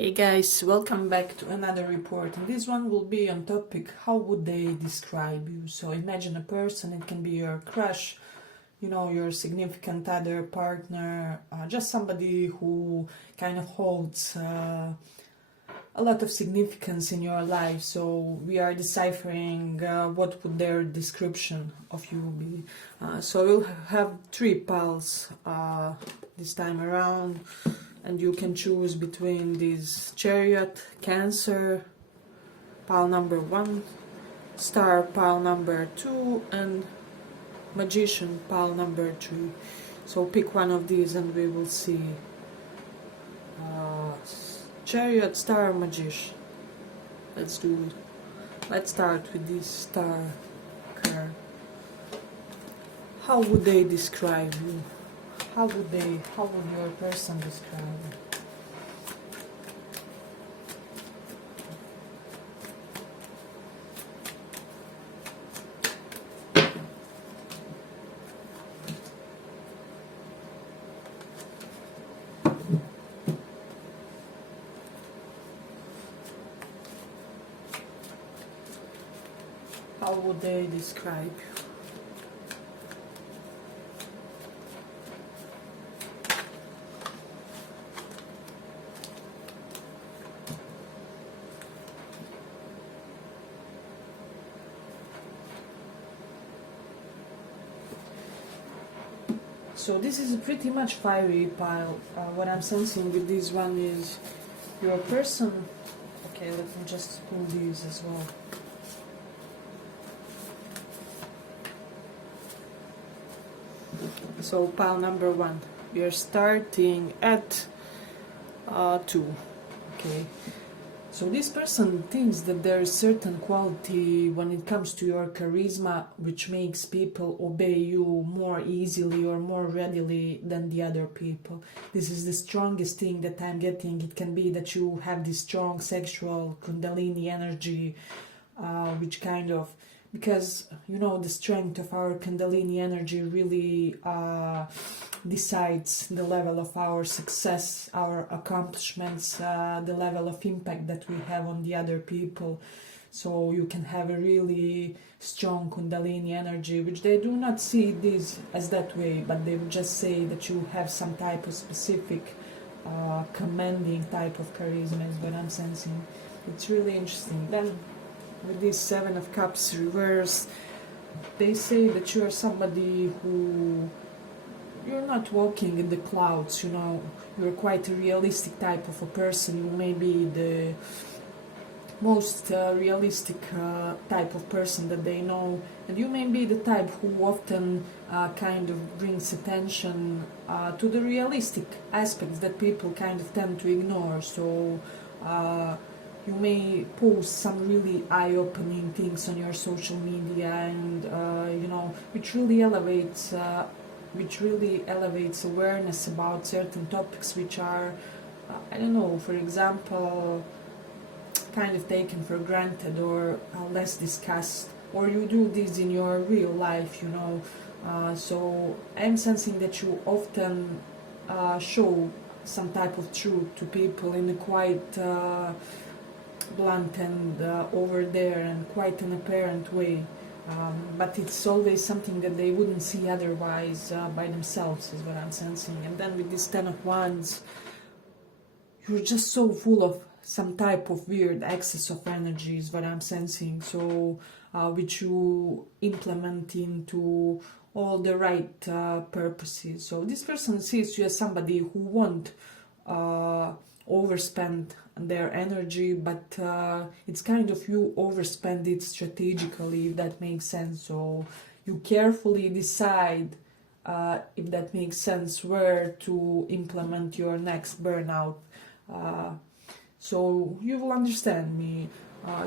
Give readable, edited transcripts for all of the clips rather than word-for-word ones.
Hey guys, welcome back to another report, and this one will be on topic how would they describe you. So imagine a person, it can be your crush, your significant other, partner, just somebody who kind of holds a lot of significance in your life. So we are deciphering what would their description of you be. So we'll have three piles this time around, and you can choose between these: Chariot, Cancer, pile number 1, Star, pile number 2, and Magician, pile number 3. So pick one of these and we will see. Chariot, Star, Magician. Let's do it. Let's start with this Star card. How would they describe you? How would your person describe you? How would they describe you? So this is a pretty much fiery pile. What I'm sensing with this one is your person. Okay, let me just pull these as well. So pile number 1, we are starting at 2. Okay. So this person thinks that there is certain quality when it comes to your charisma which makes people obey you more easily or more readily than the other people. This is the strongest thing that I'm getting. It can be that you have this strong sexual kundalini energy, which kind of, because the strength of our kundalini energy really decides the level of our success, our accomplishments, the level of impact that we have on the other people. So you can have a really strong kundalini energy, which they do not see this as that way, but they would just say that you have some type of specific commanding type of charisma is what I'm sensing. It's really interesting. Then with this 7 of Cups reversed, they say that you are somebody who, you're not walking in the clouds, you're quite a realistic type of a person. You may be the most realistic type of person that they know, and you may be the type who often kind of brings attention to the realistic aspects that people kind of tend to ignore. So you may post some really eye-opening things on your social media, and which really elevates awareness about certain topics which are, for example, kind of taken for granted or less discussed, or you do this in your real life, so I'm sensing that you often show some type of truth to people in a quite blunt and over there and quite an apparent way, but it's always something that they wouldn't see otherwise by themselves is what I'm sensing. And then with this 10 of Wands, you're just so full of some type of weird excess of energy is what I'm sensing, so which you implement into all the right purposes. So this person sees you as somebody who won't overspend their energy, but it's kind of you overspend it strategically, if that makes sense. So you carefully decide, if that makes sense, where to implement your next burnout. So you will understand me.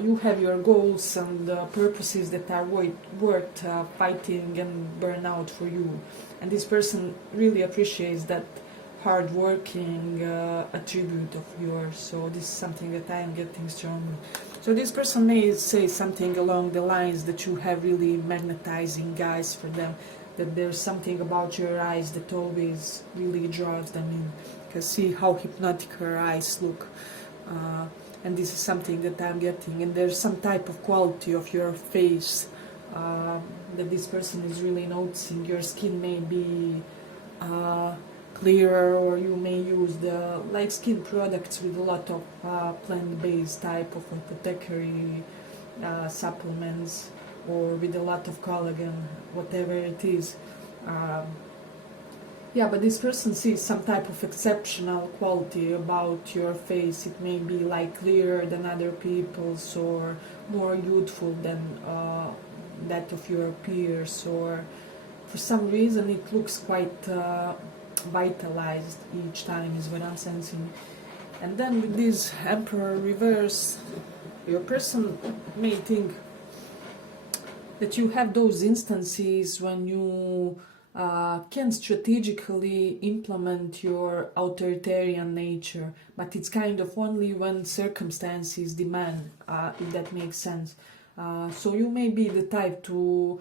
You have your goals and purposes that are worth fighting and burn out for you. And this person really appreciates that hard-working attribute of yours. So this is something that I am getting strongly. So this person may say something along the lines that you have really magnetizing eyes for them, that there's something about your eyes that always really draws them in. Because see how hypnotic her eyes look. and this is something that I'm getting. And there's some type of quality of your face that this person is really noticing. Your skin may be clearer, or you may use the light skin products with a lot of plant-based type of apothecary supplements, or with a lot of collagen, whatever it is. Yeah, but this person sees some type of exceptional quality about your face. It may be like clearer than other people's, or more youthful than that of your peers, or for some reason it looks quite vitalized each time, is what I'm sensing. And then with this Emperor reverse, your person may think that you have those instances when you can strategically implement your authoritarian nature, but it's kind of only when circumstances demand, if that makes sense. So you may be the type to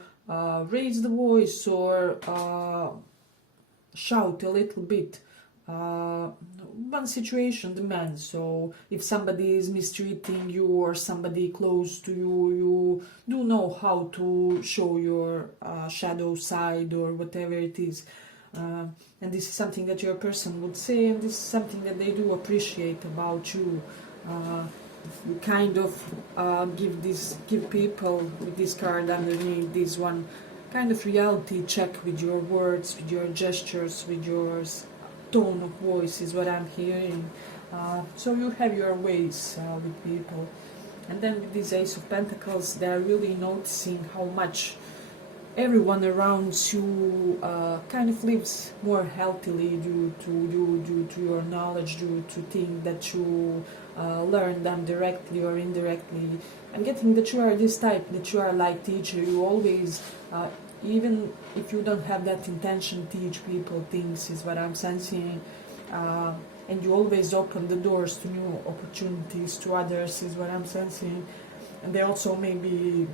raise the voice, or shout a little bit when situation demands. So if somebody is mistreating you, or somebody close to you, you do know how to show your shadow side, or whatever it is. And this is something that your person would say, and this is something that they do appreciate about you. You kind of give people with this card underneath this one kind of reality check with your words, with your gestures, with your tone of voice, is what I'm hearing. So you have your ways with people. And then with this Ace of Pentacles, they're really noticing how much everyone around you kind of lives more healthily due to your knowledge, due to things that you learn them directly or indirectly. I'm getting that you are this type, that you are like teacher. You always, even if you don't have that intention, teach people things, is what I'm sensing. And you always open the doors to new opportunities to others, is what I'm sensing. And they also may be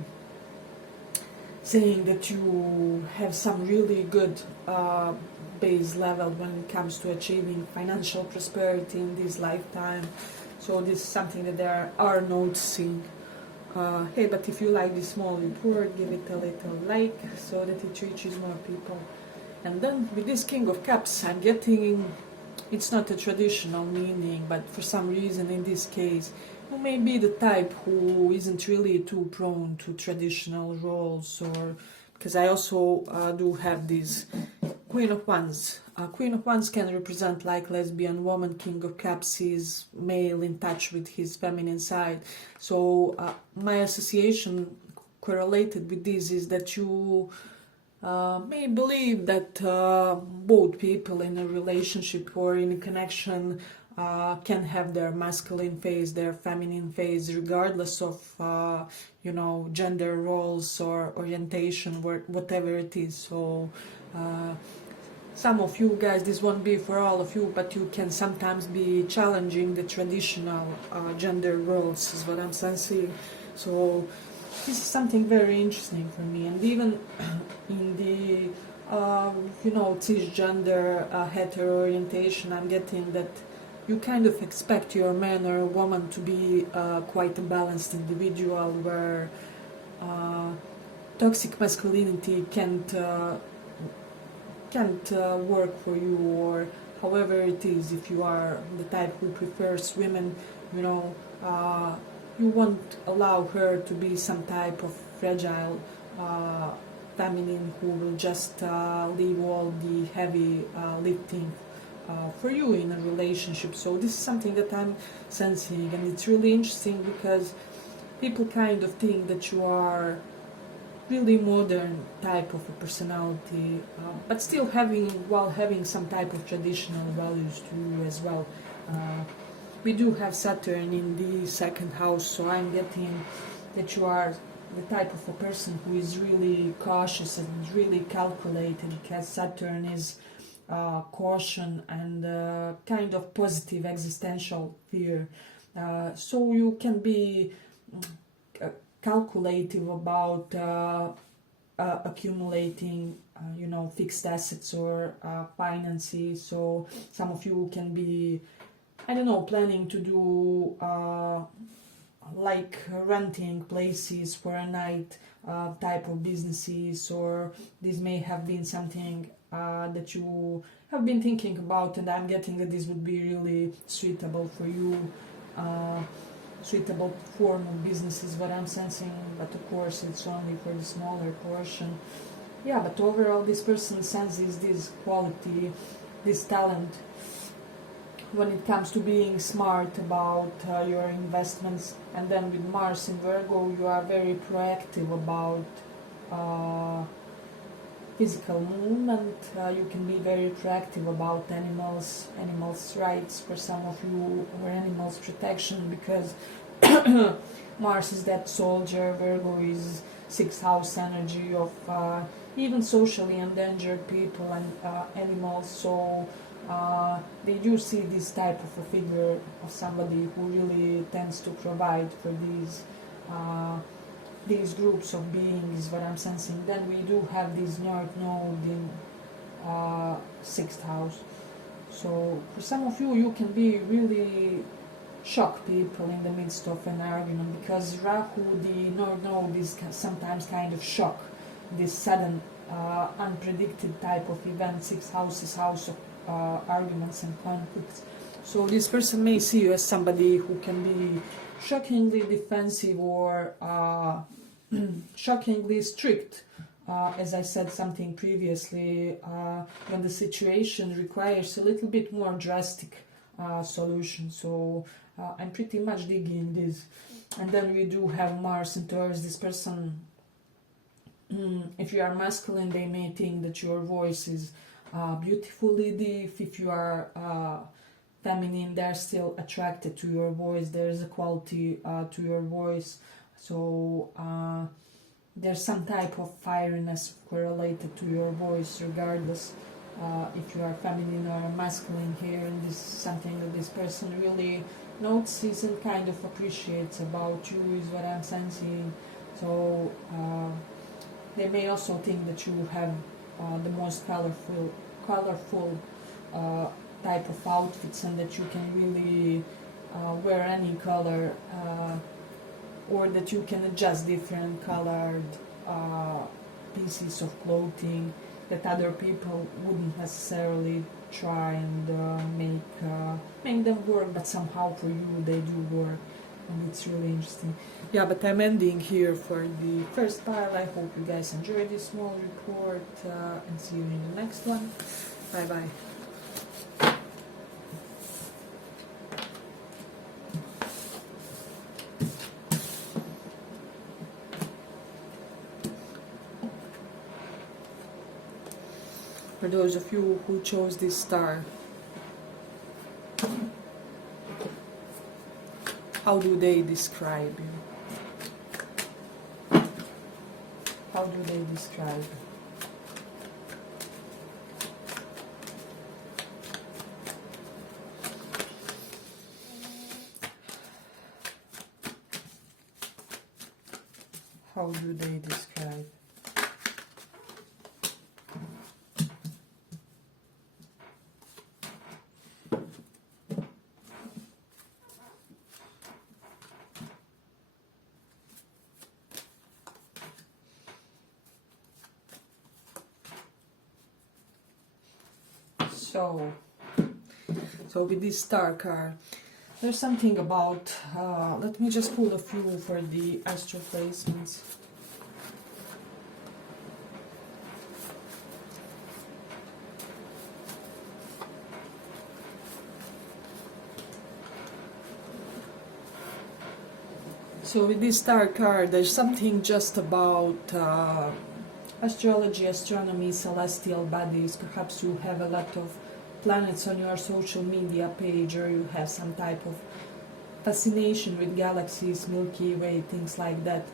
saying that you have some really good base level when it comes to achieving financial prosperity in this lifetime. So this is something that they are noticing. Hey, but if you like this small report, give it a little like, so that it reaches more people. And then with this King of Cups, I'm getting, it's not a traditional meaning, but for some reason in this case, you may be the type who isn't really too prone to traditional roles, or because I also do have this Queen of Wands. Queen of Wands can represent like lesbian woman. King of Cups is male in touch with his feminine side. So my association correlated with this is that you may believe that both people in a relationship or in a connection can have their masculine phase, their feminine phase, regardless of gender roles or orientation, whatever it is. So some of you guys, this won't be for all of you, but you can sometimes be challenging the traditional gender roles, is what I'm sensing. So this is something very interesting for me. And even in the cisgender hetero orientation, I'm getting that you kind of expect your man or woman to be quite a balanced individual, where toxic masculinity can't work for you, or however it is. If you are the type who prefers women, you won't allow her to be some type of fragile feminine who will just leave all the heavy lifting for you in a relationship. So this is something that I'm sensing, and it's really interesting because people kind of think that you are really modern type of a personality, but still having some type of traditional values to you as well. We do have Saturn in the second house, so I'm getting that you are the type of a person who is really cautious and really calculated, because Saturn is caution and kind of positive existential fear. So you can be calculative about accumulating fixed assets or finances. So some of you can be I don't know, planning to do like renting places for a night type of businesses, or this may have been something that you have been thinking about, and I'm getting that this would be really suitable for you, suitable form of business is what I'm sensing, but of course it's only for the smaller portion. Yeah, but overall this person senses this quality, this talent when it comes to being smart about your investments. And then with Mars in Virgo, you are very proactive about physical movement. You can be very proactive about animals rights for some of you, or animals protection, because Mars is that soldier, Virgo is sixth house energy of even socially endangered people and animals. So they do see this type of a figure of somebody who really tends to provide for these groups of beings, what I'm sensing. Then we do have this North Node in sixth house. So for some of you, you can be really shock people in the midst of an argument, because Rahu, the North Node, is sometimes kind of shock, this sudden, unpredicted type of event. Sixth house is house of arguments and conflicts. So this person may see you as somebody who can be shockingly defensive or shockingly strict. As I said something previously, when the situation requires a little bit more drastic solution. So I'm pretty much digging this. And then we do have Mars in Taurus. This person, if you are masculine, they may think that your voice is beautifully deep. If you are feminine, they're still attracted to your voice. There is a quality to your voice. So there's some type of fieriness correlated to your voice, regardless if you are feminine or masculine here. And this is something that this person really notices and kind of appreciates about you, is what I'm sensing. So they may also think that you have the most colorful type of outfits, and that you can really wear any color, or that you can adjust different colored pieces of clothing that other people wouldn't necessarily try and make them work, but somehow for you they do work, and it's really interesting. Yeah, but I'm ending here for the first pile. I hope you guys enjoyed this small report, and see you in the next one. Bye bye. For those of you who chose this star, how do they describe you? How do they describe you? How do they describe? So with this star card, there's something about, let me just pull a few for the astral placements. So with this star card, there's something just about astrology, astronomy, celestial bodies. Perhaps you have a lot of planets on your social media page, or you have some type of fascination with galaxies, Milky Way, things like that.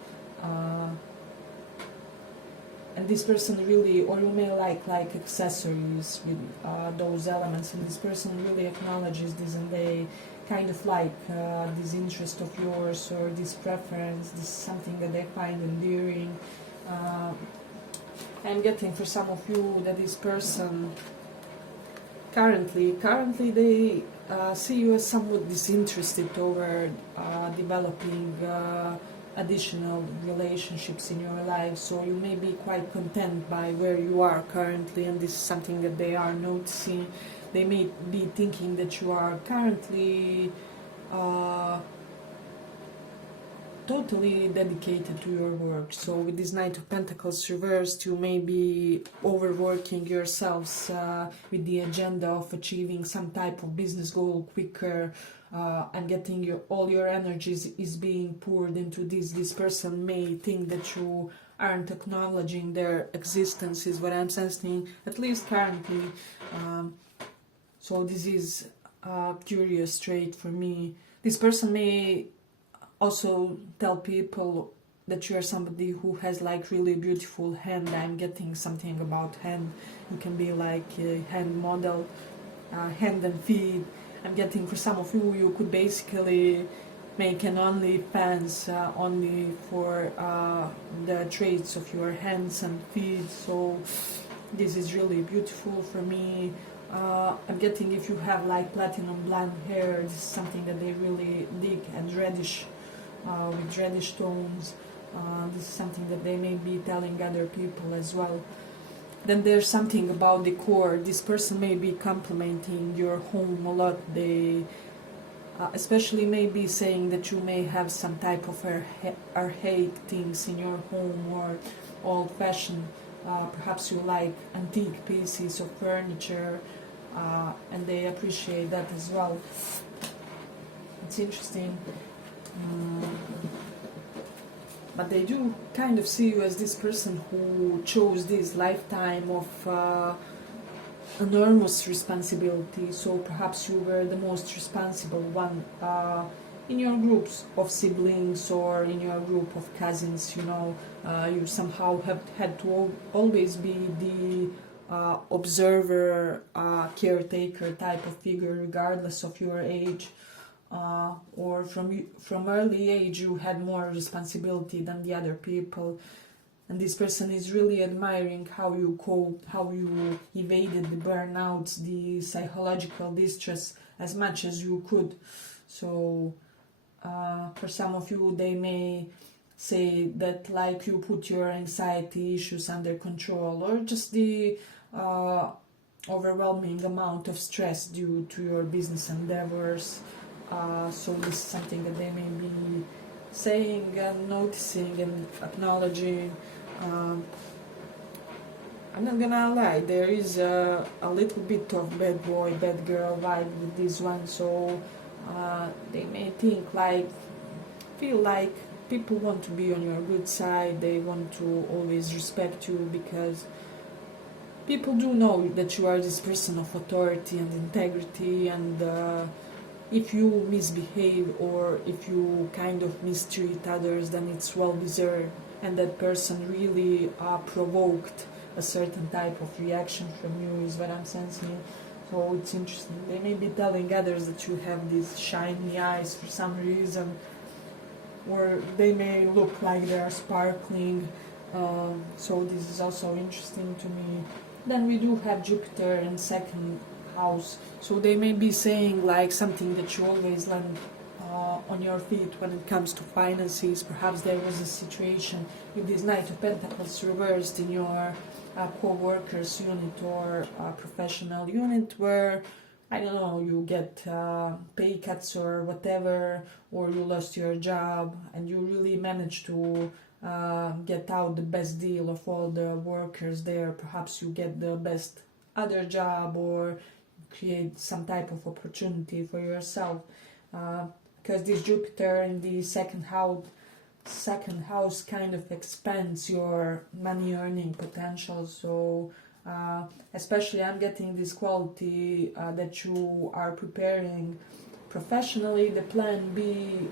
And this person really, or you may like accessories with those elements, and this person really acknowledges this, and they kind of like this interest of yours, or this preference. This is something that they find endearing. I'm getting for some of you that this person currently they see you as somewhat disinterested toward developing additional relationships in your life, so you may be quite content by where you are currently, and this is something that they are noticing. They may be thinking that you are currently totally dedicated to your work. So with this Knight of Pentacles reversed, you may be overworking yourselves with the agenda of achieving some type of business goal quicker, and getting all your energies is being poured into this. This person may think that you aren't acknowledging their existence, is what I'm sensing, at least currently. So this is a curious trait for me. This person may also tell people that you are somebody who has like really beautiful hand. I'm getting something about hand. You can be like a hand model, hand and feet. I'm getting for some of you, you could basically make an OnlyFans only for the traits of your hands and feet. So this is really beautiful for me. I'm getting if you have like platinum blonde hair, this is something that they really dig, and reddish, with reddish tones. This is something that they may be telling other people as well. Then there's something about decor. This person may be complimenting your home a lot. They especially may be saying that you may have some type of archaic things in your home, or old-fashioned. Perhaps you like antique pieces of furniture, and they appreciate that as well. It's interesting. But they do kind of see you as this person who chose this lifetime of enormous responsibility. So perhaps you were the most responsible one in your groups of siblings, or in your group of cousins. You know, you somehow have had to always be the observer, caretaker type of figure, regardless of your age. Or from early age you had more responsibility than the other people, and this person is really admiring how you coped, how you evaded the burnouts, the psychological distress as much as you could. So for some of you, they may say that like you put your anxiety issues under control, or just the overwhelming amount of stress due to your business endeavors. So this is something that they may be saying and noticing and acknowledging. I'm not gonna lie, there is a little bit of bad boy, bad girl vibe with this one. So they may think like, feel like people want to be on your good side. They want to always respect you, because people do know that you are this person of authority and integrity, and if you misbehave or if you kind of mistreat others, then it's well deserved, and that person really provoked a certain type of reaction from you, is what I'm sensing. So it's interesting. They may be telling others that you have these shiny eyes for some reason, or they may look like they are sparkling. So this is also interesting to me. Then we do have Jupiter in second house, so they may be saying like something that you always land on your feet when it comes to finances. Perhaps there was a situation with this Knight of Pentacles reversed in your co-workers unit or professional unit, where I don't know, you get pay cuts or whatever, or you lost your job and you really managed to get out the best deal of all the workers there. Perhaps you get the best other job, or create some type of opportunity for yourself, because this Jupiter in the second house kind of expands your money earning potential. So especially I'm getting this quality that you are preparing professionally the plan B,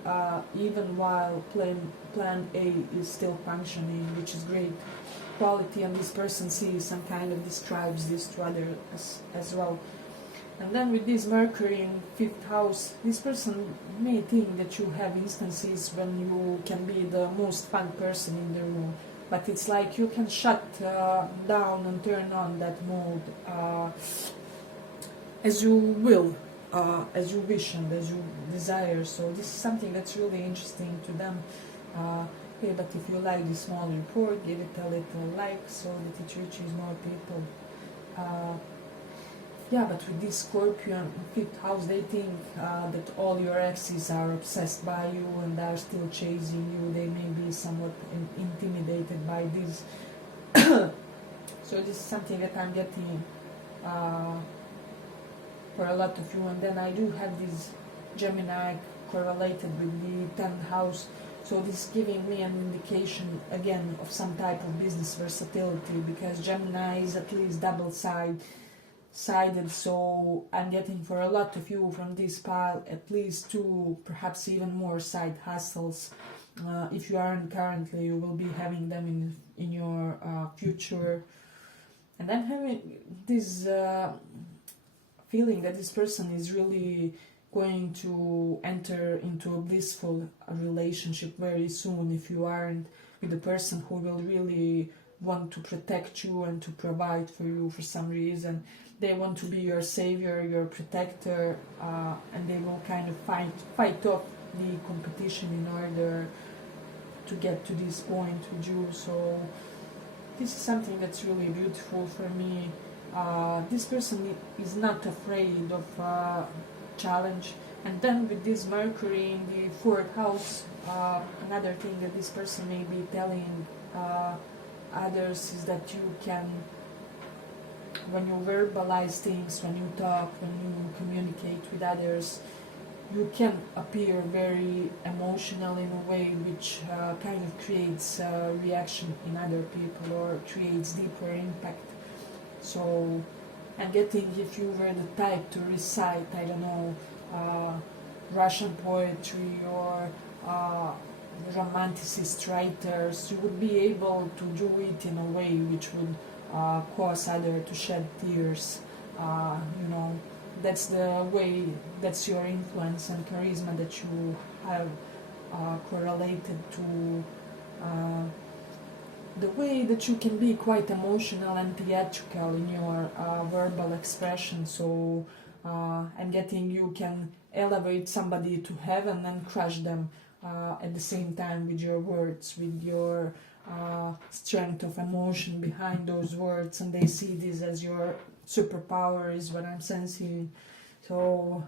even while plan A is still functioning, which is great quality, and this person sees and kind of describes this to others as well. And then with this Mercury in fifth house, this person may think that you have instances when you can be the most fun person in the room, but it's like you can shut down and turn on that mode as you will. as you wish and as you desire. So this is something that's really interesting to them. Okay, but if you like this small report, give it a little like so that it reaches more people. Yeah, but with this Scorpion 5th house, they think that all your exes are obsessed by you and are still chasing you. They may be somewhat intimidated by this. So this is something that I'm getting for a lot of you. And then I do have this Gemini correlated with the 10th house. So this is giving me an indication again of some type of business versatility, because Gemini is at least double-sided. So I'm getting for a lot of you from this pile at least 2, perhaps even more side hustles. If you aren't currently, you will be having them in your future. And I'm having this feeling that this person is really going to enter into a blissful relationship very soon. If you aren't with a person who will really want to protect you and to provide for you for some reason, they want to be your savior, your protector, and they will kind of fight off the competition in order to get to this point with you. So this is something that's really beautiful for me. This person is not afraid of challenge. And then with this Mercury in the 4th house, another thing that this person may be telling others is that you can, when you verbalize things, when you talk, when you communicate with others, you can appear very emotional in a way which kind of creates a reaction in other people or creates deeper impact. So I'm getting, if you were the type to recite, I don't know, Russian poetry or romanticist writers, you would be able to do it in a way which would cause others to shed tears. You know, that's the way, that's your influence and charisma that you have correlated to the way that you can be quite emotional and theatrical in your verbal expression. So I'm getting you can elevate somebody to heaven and crush them at the same time with your words, with your strength of emotion behind those words, and they see this as your superpower is what I'm sensing. So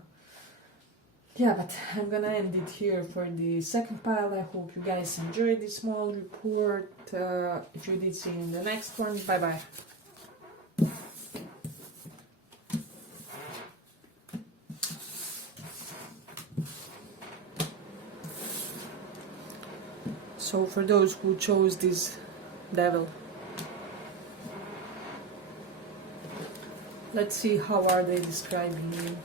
yeah, but I'm gonna end it here for the second pile. I hope you guys enjoyed this small report. If you did, see you in the next one. Bye bye. So for those who chose this devil, let's see how are they describing you.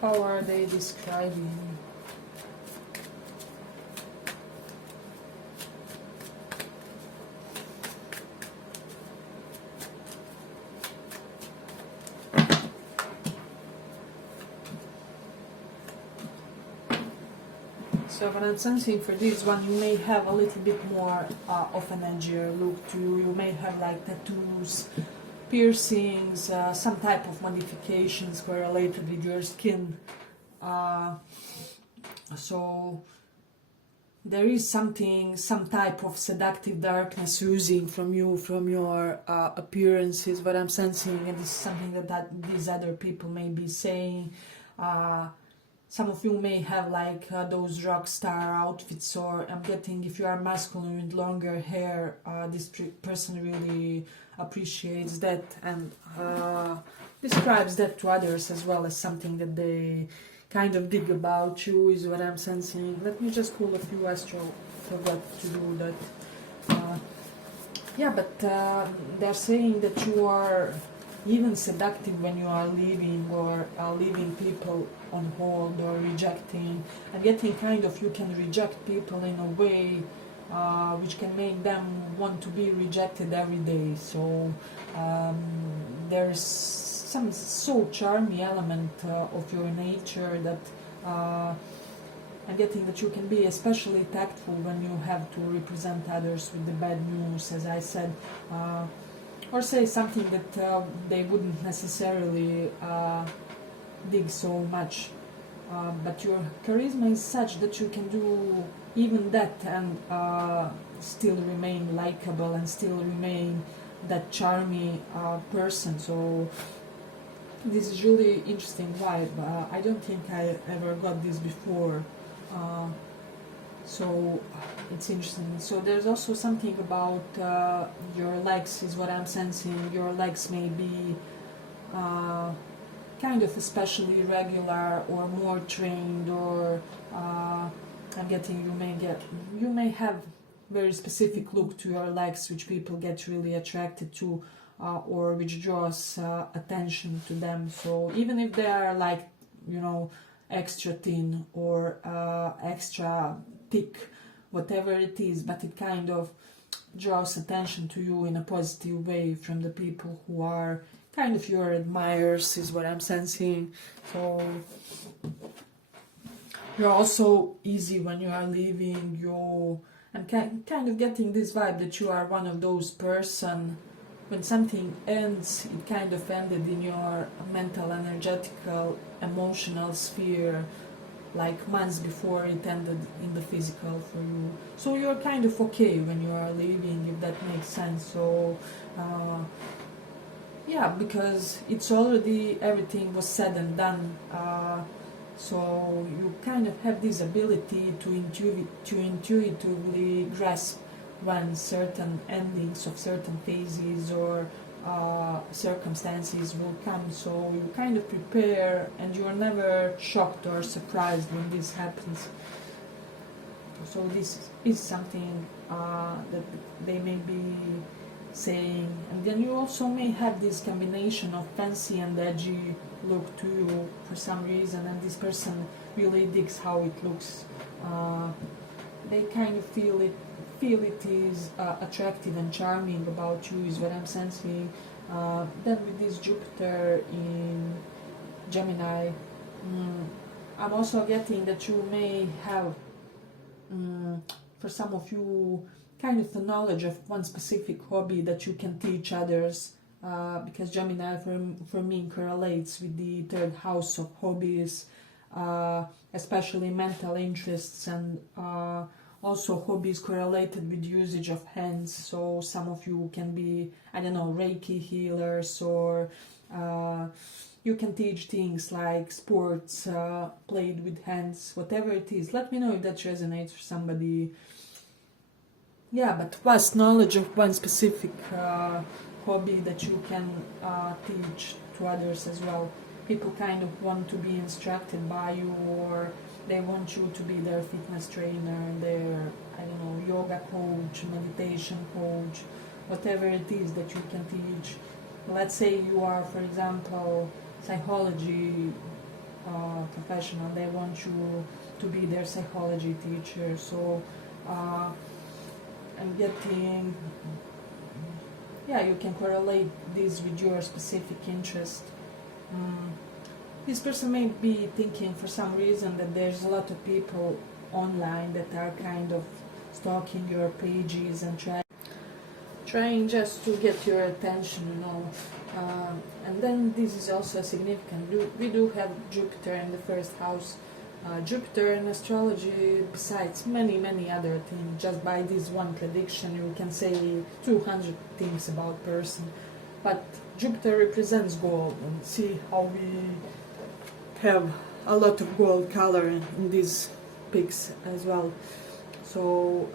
How are they describing? So what I'm sensing for this one, you may have a little bit more of an edgier look to you. You may have like tattoos, piercings, some type of modifications correlated with your skin. So there is something, some type of seductive darkness oozing from you, from your appearances, what I'm sensing, and this is something that these other people may be saying. Some of you may have like those rock star outfits, or I'm getting, if you are masculine with longer hair, this person really appreciates that and describes that to others as well as something that they kind of dig about you, is what I'm sensing. Let me just pull a few astro, forgot to do that. Yeah, but they're saying that you are even seductive when you are leaving, or leaving people on hold, or rejecting. I'm getting kind of, you can reject people in a way which can make them want to be rejected every day. So there's some so charming element of your nature that I'm getting that you can be especially tactful when you have to represent others with the bad news, as I said, or say something that they wouldn't necessarily dig so much. But your charisma is such that you can do even that and still remain likable and still remain that charming person. So this is really interesting vibe. I don't think I ever got this before. So it's interesting. So there's also something about your legs is what I'm sensing. Your legs may be kind of especially regular or more trained, or I'm getting you may have very specific look to your legs which people get really attracted to, or which draws attention to them. So even if they are like, you know, extra thin or extra thick, whatever it is, but it kind of draws attention to you in a positive way from the people who are kind of your admirers, is what I'm sensing. So you're also easy when you are leaving. I'm kind of getting this vibe that you are one of those person, when something ends, it kind of ended in your mental, energetical, emotional sphere, like months before it ended in the physical for you. So you're kind of okay when you are leaving, if that makes sense. So yeah, because it's already, everything was said and done. So you kind of have this ability to intuitively grasp when certain endings of certain phases or circumstances will come. So you kind of prepare, and you're never shocked or surprised when this happens. So this is something that they may be saying. And then you also may have this combination of fancy and edgy look to you for some reason, and this person really digs how it looks. They kind of feel it is attractive and charming about you, is what I'm sensing. Then with this Jupiter in Gemini, I'm also getting that you may have, for some of you, kind of the knowledge of one specific hobby that you can teach others, because Gemini for me correlates with the third house of hobbies, especially mental interests, and also hobbies correlated with usage of hands. So some of you can be, I don't know, Reiki healers, or you can teach things like sports played with hands, whatever it is. Let me know if that resonates for somebody. Yeah, but vast knowledge of one specific hobby that you can teach to others as well. People kind of want to be instructed by you, or they want you to be their fitness trainer, their, I don't know, yoga coach, meditation coach, whatever it is that you can teach. Let's say you are, for example, psychology professional, they want you to be their psychology teacher. So I'm getting, yeah, you can correlate this with your specific interest. This person may be thinking for some reason that there's a lot of people online that are kind of stalking your pages and trying just to get your attention, you know. And then this is also significant. We do have Jupiter in the first house. Jupiter in astrology, besides many other things, just by this one prediction you can say 200 things about person. But Jupiter represents gold, and see how we have a lot of gold color in these pics as well. So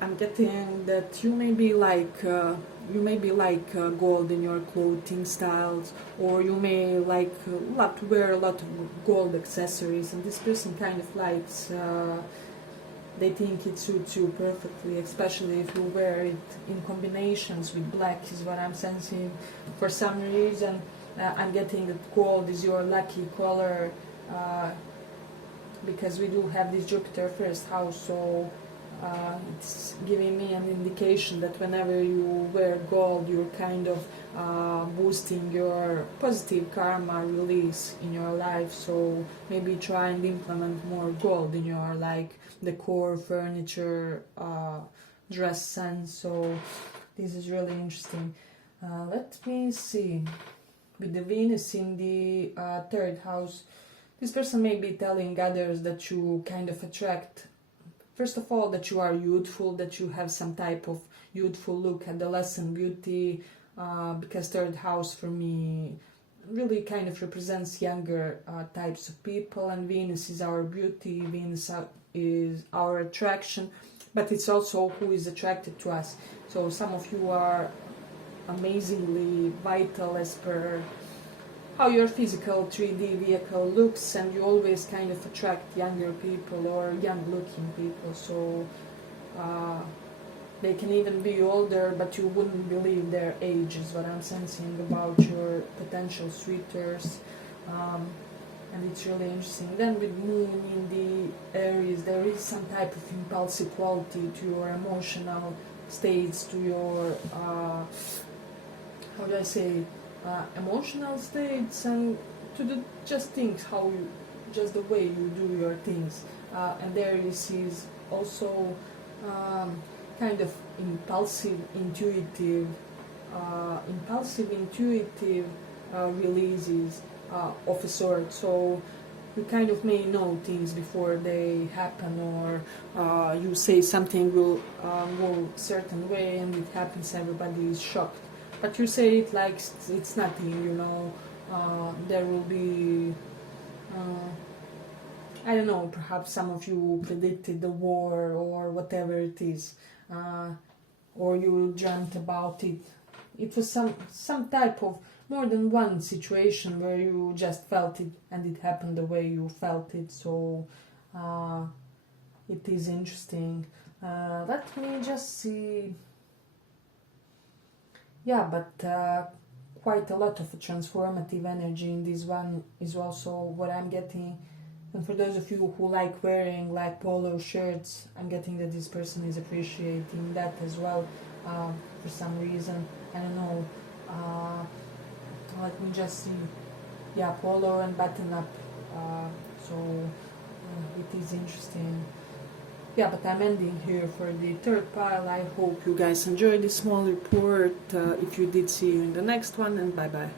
I'm getting that you may be like gold in your clothing styles, or you may like wear a lot of gold accessories, and this person kind of likes they think it suits you perfectly, especially if you wear it in combinations with black, is what I'm sensing. For some reason, I'm getting that gold is your lucky color, because we do have this Jupiter first house, so it's giving me an indication that whenever you wear gold, you're kind of boosting your positive karma release in your life. So maybe try and implement more gold in your like decor, furniture, dress sense. So this is really interesting. Let me see. With the Venus in the third house, this person may be telling others that you kind of attract, first of all, that you are youthful, that you have some type of youthful look, adolescent beauty, because third house for me really kind of represents younger types of people, and Venus is our beauty, Venus is our attraction, but it's also who is attracted to us. So some of you are amazingly vital as per how your physical 3D vehicle looks, and you always kind of attract younger people or young looking people. So they can even be older, but you wouldn't believe their age, is what I'm sensing about your potential suitors. And it's really interesting. Then with Moon in the Aries, there is some type of impulsive quality to your emotional states, to your how do I say, emotional states, and to the just things, how you, just the way you do your things. And there is also kind of impulsive, intuitive releases of a sort. So you kind of may know things before they happen, or you say something will go a certain way and it happens, everybody is shocked. But you say it like it's nothing, you know. There will be, I don't know, perhaps some of you predicted the war or whatever it is, or you dreamt about it. It was some type of more than one situation where you just felt it and it happened the way you felt it. So it is interesting. Let me just see. Yeah, but quite a lot of transformative energy in this one is also what I'm getting. And for those of you who like wearing like polo shirts, I'm getting that this person is appreciating that as well, for some reason. I don't know. Let me just see. Yeah, polo and button up. So it is interesting. Yeah, but I'm ending here for the third pile. I hope you guys enjoyed this small report. If you did, see you in the next one, and bye bye.